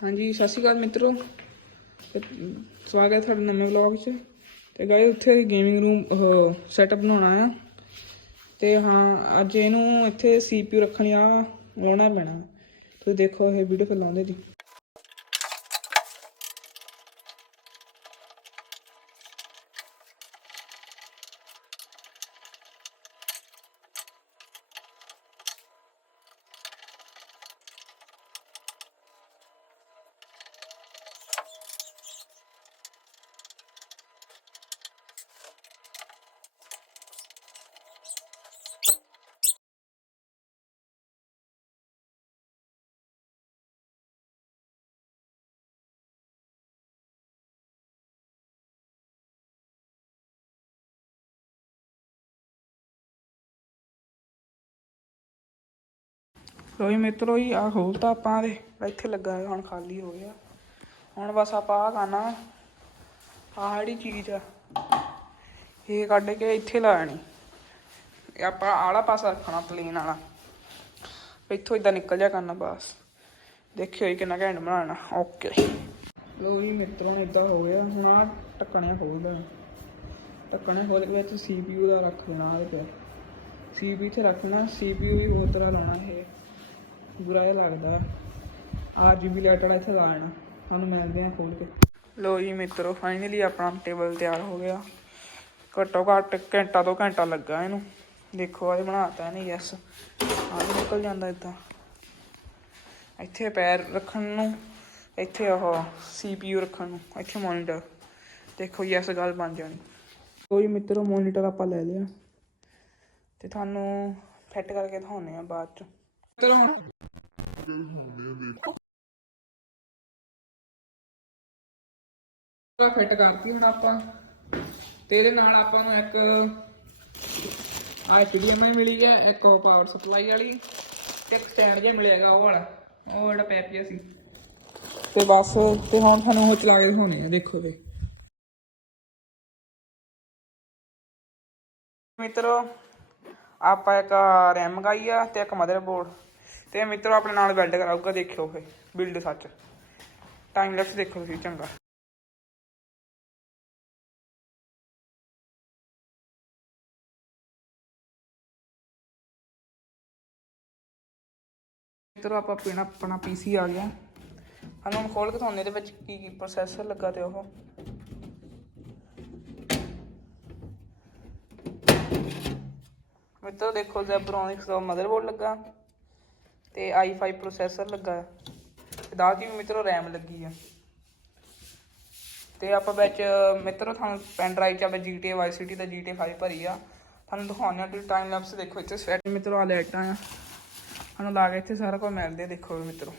हाँ जी सत श्री अकाल मित्रों, स्वागत है थोड़े नवे व्लॉग च। तो गाइस उत्थे गेमिंग रूम सैटअप बनाना है। तो हाँ अज इनू इत्थे CPU रखनी आ लाना पैना। तो देखो ये वीडियो फिर लाउंदे जी। लो जी मित्रों जी आ खोलता आपां दे इत्थे लगा है हुण खाली हो गया। हुण बस आपां आ करना आ जिहड़ी चीज़ आ ये कढ के इत्थे ला लैनी। आपां आला पासा रखना प्लेन वाला, इत्थों इदां निकल जा करना बस। देखियो जी किन्ना घैंट बनाना। ओके लो जी मित्रों इदां हो गया। हुण आ ढक्कन खोल देना। ढक्कन खोल के CPU का रख देना। CPU इत्थे रखना। CPU भी होर तरह लाना। ये बुरा जिहा लगदा RGB लाइट वाला इत्थे ला लेना। तुहानूं मिलदे हैं खोल के। लो जी मित्रों फाइनली अपना टेबल तैयार हो गया। घट्टो घट्ट घंटा 2 घंटा लगा इनू। देखो अज बनाता इन्हें। यस आ भी निकल जाता इदां। इत्थे पैर रखण नूं, इत्थे ओह CPU रखण नूं, इत्थे मोनीटर। देखो यस गल बन जानी। कोई मित्रों मोनीटर आपां ले लिया ते तुहानूं फिट करके दिखाउने आ बाद च। फिट करती हुण आपां ते इहदे नाल आपां नूं एक HDMI मिली है, एक पावर सप्लाई वाली ते एक स्टैंड जिहा मिलेगा ओह वाला, ओह जिहड़ा पैप जिहा सी। ते बस ते हुण तुहानूं ओह चला के दिखाउने आ। देखो ते मित्रों आपां एक रैम मंगाई आ ते एक मदरबोर्ड ते मित्रों अपने नाल बिल्ड कराऊगा। देखियो फिर बिल्ड सच टाइम लैप्स देखो तुसीं चंगा। मित्रों आप अपना PC आ गया। हम खोल के दिखाने की प्रोसैसर लगा तो वो मित्रों देखो ज़ेब्रोनिक्स का मदरबोर्ड लगा तो i5 प्रोसैसर लगा 10 GB मित्रों रैम लगी है। तो आप मित्रों थानू पेन ड्राइव च GTA वाई सिटी का GTA 5 भरी आ। थानू दिखाने टाइम लैप्स देखो इतने सैट मित्रों आ लाइटां आ। थानू ला के इतने सारा कुछ मिलते। देखो मित्रों